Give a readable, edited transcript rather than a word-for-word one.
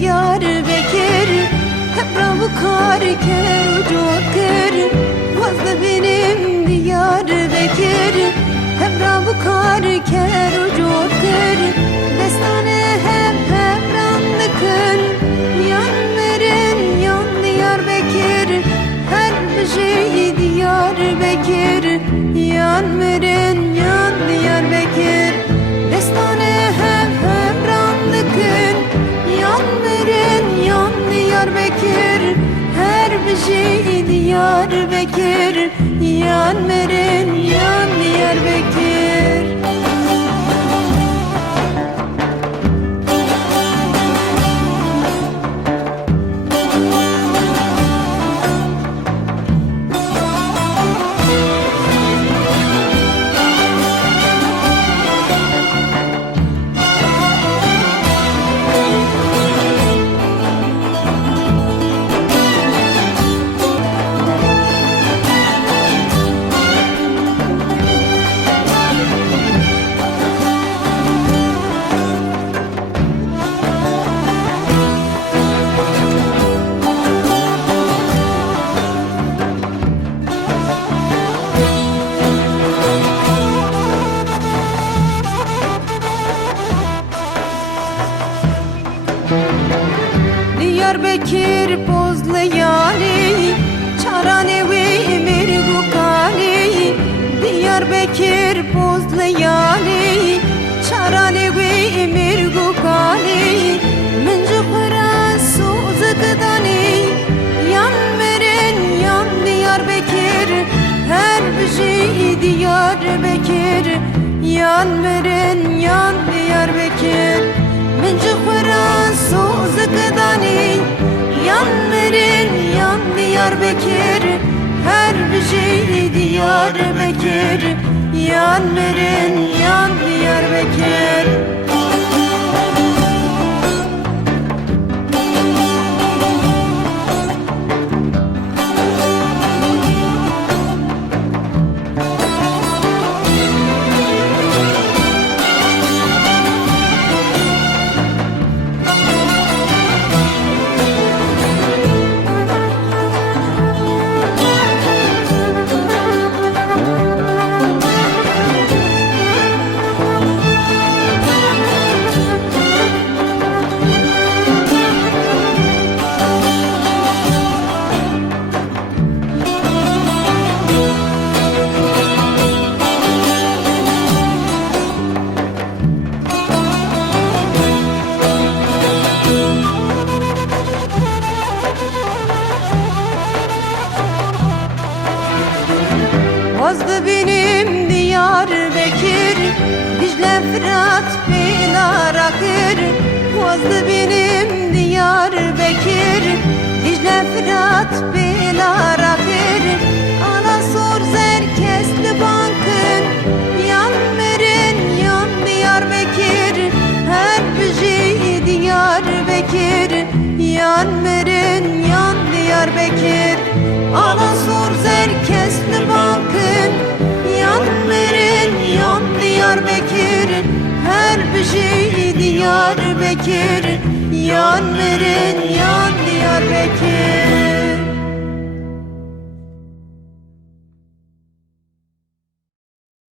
Diyarbakır, hep ravu kar ker ucot kır. Vazda benim Diyarbakır, hep ravu kar ker ucot kır. Destane hep randıkın, yanların yan Diyarbakır. Her bir şey Diyarbakır, yanların yan Diyarbakır. Destane hep randıkın, yanların yan Diyarbakır. Her bir şey Diyarbakır, yanların yan Diyarbakır. Diyarbakır Bozlayani, Çarane ve Emirgukani. Diyarbakır Bozlayani, Çarane ve Emirgukani. Minci Kur'an Suzukdani, yan merin yan Diyarbakır. Her bir şey Diyarbakır, yan merin yan Diyarbakır. Minci Kur'an Suzukdani, yanların yan Diyarbakır. Her bir şey Diyarbakır, yanların yan Diyarbakır. Vazda benim Diyarbakır, Dicle Fırat Pınar akır. Vazda benim Diyarbakır, Dicle Fırat Pınar akır. Ana sor zerkesli bankın, yan merin yan Diyarbakır. Her bir şey Diyarbakır, yan merin yan Diyarbakır. Ana sor zerkesli bankın, yan merin yan Diyarbakır. Her bir şey Diyarbakır, yan merin yan Diyarbakır.